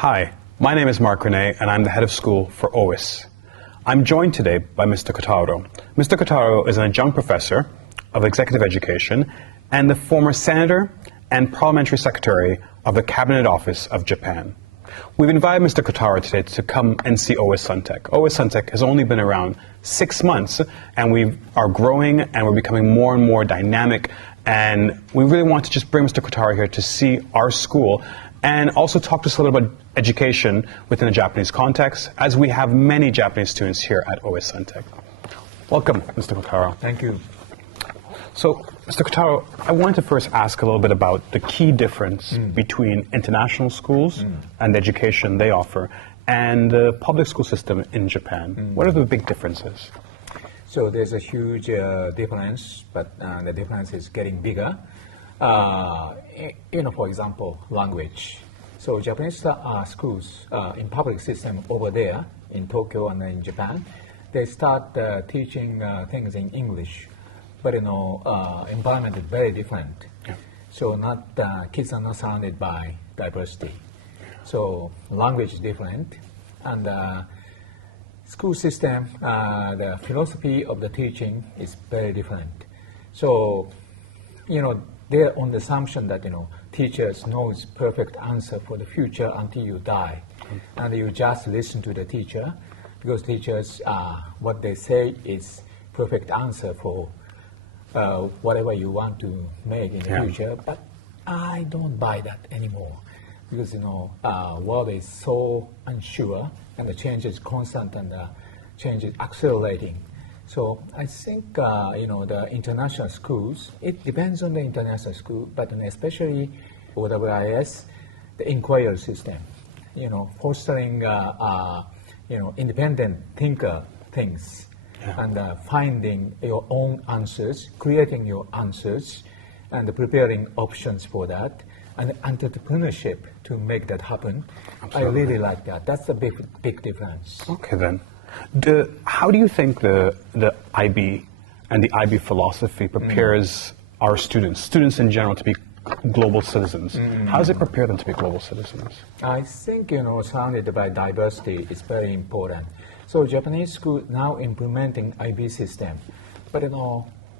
Hi, my name is Mark Renie, and I'm the head of school for OWIS. I'm joined today by Mr. Kotaro. Mr. Kotaro is an adjunct professor of executive education and the former senator and parliamentary secretary of the Cabinet Office of Japan. We've invited Mr. Kotaro today to come and see OWIS Suntec. OWIS Suntec has only been around 6 months, and we are growing and we're becoming more and more dynamic, and we really want to just bring Mr. Kotaro here to see our school and also talk to us a little about education within a Japanese context, as we have many Japanese students here at OWIS Suntec. Welcome, Mr. Kotaro. Thank you. So, Mr. Kotaro, I wanted to first ask a little bit about the key difference between international schools and the education they offer and the public school system in Japan. What are the big differences? So there's a huge difference, but the difference is getting bigger. For example, language. So Japanese schools in public system over there in Tokyo and in Japan, they start teaching things in English, but environment is very different. Yeah. So kids are not surrounded by diversity. So language is different, and school system, the philosophy of the teaching is very different. So, they're on the assumption that, teachers knows perfect answer for the future until you die. And you just listen to the teacher, because teachers, what they say is perfect answer for whatever you want to make in the future. But I don't buy that anymore, because, world is so unsure, and the change is constant, and the change is accelerating. So I think, the international schools, it depends on the international school, but especially OWIS, the inquiry system, fostering, independent thinker things, and finding your own answers, creating your answers, and preparing options for that, and entrepreneurship to make that happen. Absolutely. I really like that. That's a big difference. Okay, then. How do you think the IB and the IB philosophy prepares our students in general, to be global citizens? How does it prepare them to be global citizens? I think, surrounded by diversity is very important. So Japanese school now implementing IB system, but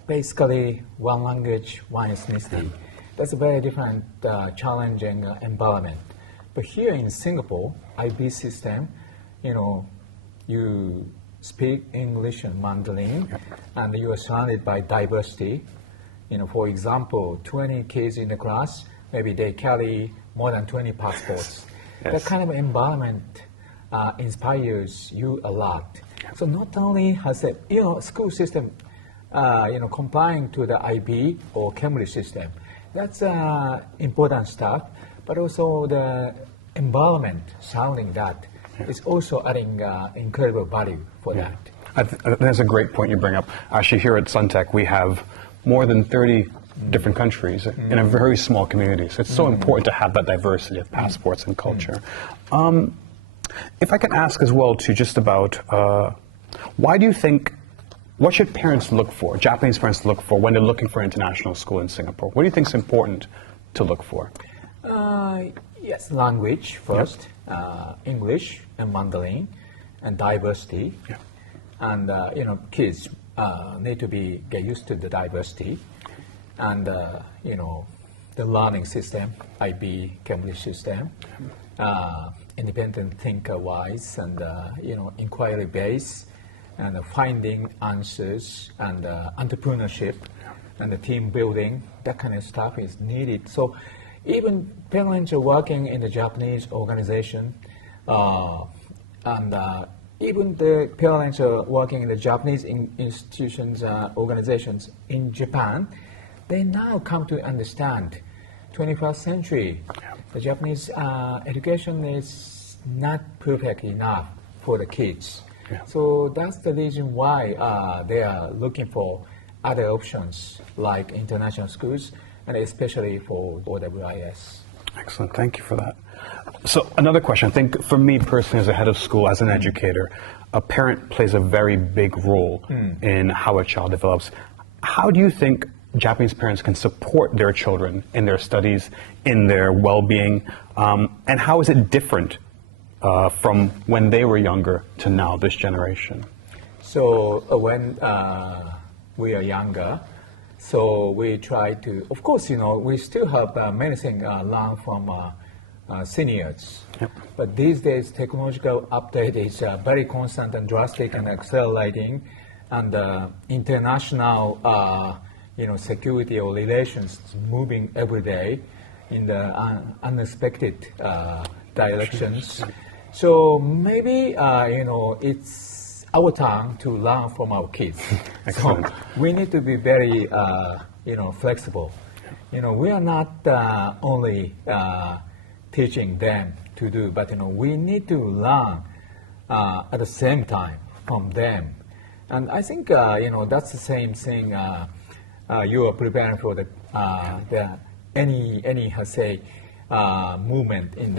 basically one language, one ethnicity. That's a very different, challenging environment. But here in Singapore, IB system, you speak English and Mandarin, and you are surrounded by diversity. For example, 20 kids in the class, maybe they carry more than 20 passports. Yes. That kind of environment inspires you a lot. So not only has a school system, complying to the IB or Cambridge system, that's important stuff, but also the environment surrounding that is also adding incredible value for that. That's a great point you bring up. Actually, here at Suntec, we have more than 30 different countries in a very small community. So it's so important to have that diversity of passports and culture. If I can ask as well, too, just about why do you think, what should parents look for, Japanese parents look for, when they're looking for an international school in Singapore? What do you think is important to look for? Yes, language first, English and Mandarin, and diversity. Yeah. And, kids need to get used to the diversity. And, the learning system, IB, Cambridge system, independent thinker-wise, and, inquiry-based, and finding answers, and entrepreneurship, and the team building, that kind of stuff is needed. So even parents are working in the Japanese organization, and even the parents are working in the Japanese institutions, organizations in Japan, they now come to understand 21st century, the Japanese education is not perfect enough for the kids. Yeah. So that's the reason why they are looking for other options like international schools, and especially for OWIS. Excellent, thank you for that. So another question, I think for me personally as a head of school, as an educator, a parent plays a very big role in how a child develops. How do you think Japanese parents can support their children in their studies, in their well-being, and how is it different from when they were younger to now, this generation? So when we are younger, so we try to, of course, we still have many things learned from seniors. Yep. But these days, technological update is very constant and drastic and accelerating, and international, security or relations is moving every day in the unexpected directions. So maybe, it's our time to learn from our kids. So we need to be very, flexible. We are not only teaching them to do, but we need to learn at the same time from them. And I think that's the same thing you are preparing for the any movement in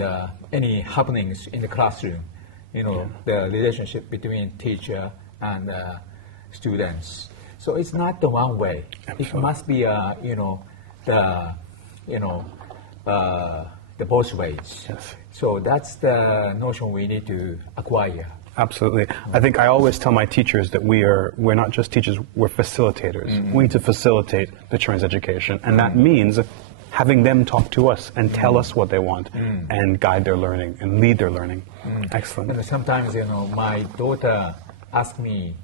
any happenings in the classroom. The relationship between teacher and students. So it's not the one way. Absolutely. It must be the both ways. Yes. So that's the notion we need to acquire. Absolutely. I think I always tell my teachers that we're not just teachers, we're facilitators. Mm-hmm. We need to facilitate the trans education, and that means having them talk to us and tell us what they want and guide their learning and lead their learning. Excellent. And sometimes, my daughter asks me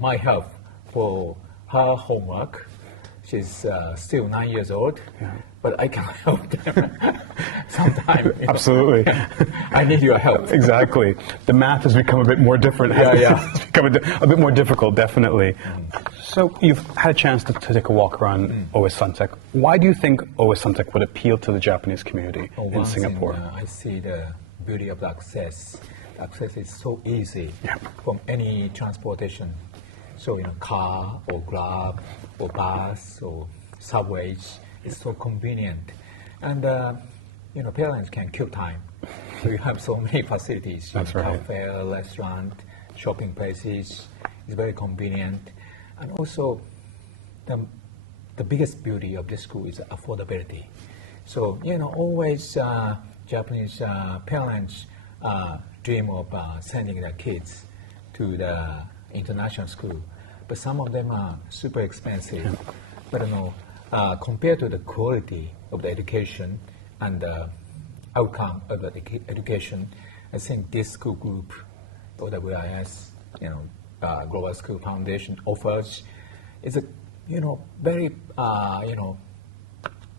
my help for her homework. She's still 9 years old, but I can help them sometimes. Absolutely. I need your help. Exactly. The math has become a bit more different. It's become a bit more difficult, definitely. So you've had a chance to take a walk around OWIS Suntec. Why do you think OWIS Suntec would appeal to the Japanese community in Singapore? I see the beauty of the access. Access is so easy from any transportation. So, car or Grab or bus or subways, it's so convenient. And, parents can kill time. So you have so many facilities. That's right. Cafe, restaurant, shopping places. It's very convenient. And also, the biggest beauty of this school is affordability. So, always Japanese parents dream of sending their kids to the international school, but some of them are super expensive. But compared to the quality of the education and the outcome of the education, I think this school group, OWIS, Global School Foundation offers, is a very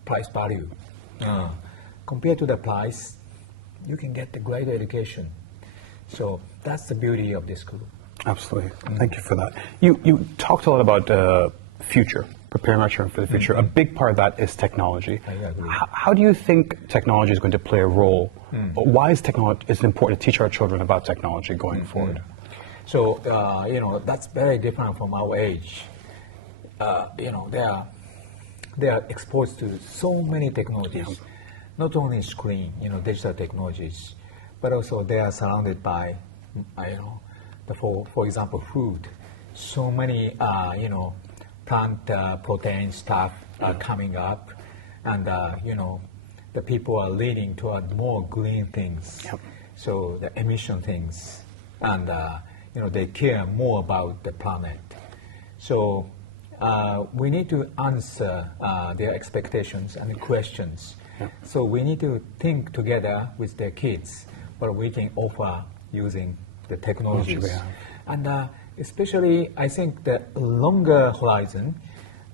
price value. Compared to the price, you can get the greater education. So that's the beauty of this school. Absolutely. Thank you for that. You talked a lot about future, preparing our children for the future. A big part of that is technology. I agree. How do you think technology is going to play a role? Why is it important to teach our children about technology going forward? So, that's very different from our age. They are exposed to so many technologies, not only screen, digital technologies, but also they are surrounded by, for example, food. So many, plant protein stuff are coming up, and the people are leading toward more green things. So the emission things, and they care more about the planet. So we need to answer their expectations and questions. So we need to think together with their kids what we can offer using the technologies. And especially, I think the longer horizon,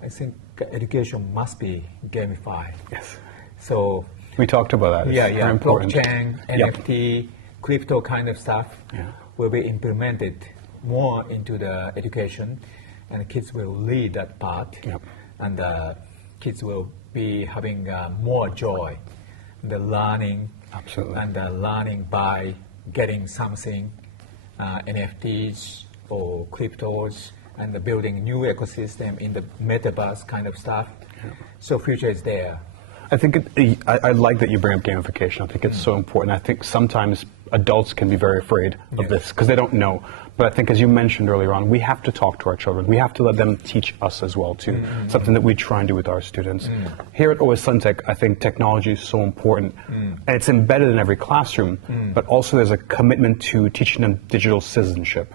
I think education must be gamified. Yes. So we talked about that. It's very important. Blockchain, NFT, crypto kind of stuff will be implemented more into the education, and kids will lead that part, and kids will be having more joy, the learning, and the learning by getting something, NFTs or cryptos, and the building new ecosystem in the metaverse kind of stuff. So future is there. I think I like that you bring up gamification. I think it's so important. I think sometimes adults can be very afraid of this because they don't know. But I think, as you mentioned earlier on, we have to talk to our children. We have to let them teach us as well, too. Something that we try and do with our students. Here at OWIS Suntec, I think technology is so important. And it's embedded in every classroom, but also there's a commitment to teaching them digital citizenship,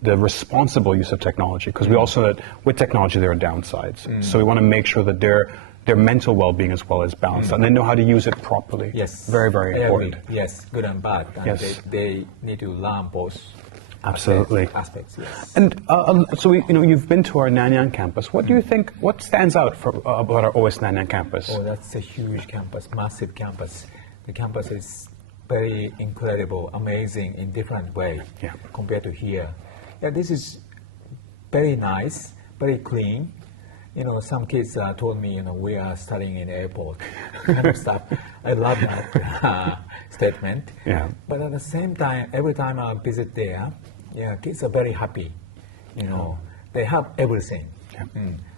the responsible use of technology, because we also know that with technology there are downsides. So we want to make sure that their mental well-being as well is balanced, and they know how to use it properly. Yes. Very, very important. Yes, good and bad. And Yes. they need to learn both. Absolutely. Aspects, yes. And so you've been to our Nanyang campus. What do you think? What stands out about our OWIS Nanyang campus? Oh, that's a huge campus, massive campus. The campus is very incredible, amazing in different way compared to here. Yeah, this is very nice, very clean. Some kids told me, we are studying in the airport, kind of stuff. I love that statement. Yeah. But at the same time, every time I visit there, kids are very happy. They have everything.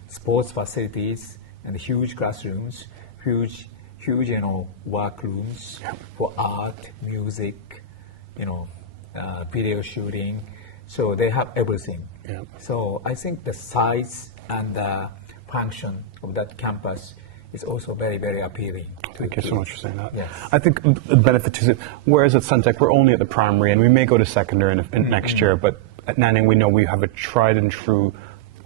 Sports facilities and huge classrooms, huge, workrooms for art, music, video shooting. So they have everything. Yeah. So I think the size and the function of that campus is also very, very appealing. Thank you so much for saying that. Yes. I think the benefit is, whereas at Suntec we're only at the primary and we may go to secondary in next year, but at Nanyang we know we have a tried and true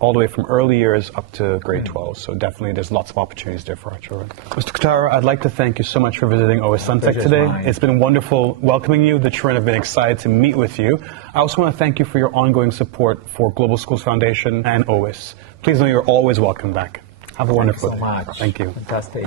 all the way from early years up to grade 12. So definitely there's lots of opportunities there for our children. Mr. Kotaro, I'd like to thank you so much for visiting OWIS Suntec today. It's been wonderful welcoming you. The children have been excited to meet with you. I also want to thank you for your ongoing support for Global Schools Foundation and OWIS. Please know you're always welcome back. Have a wonderful day. Thank you so much. Thank you. Fantastic.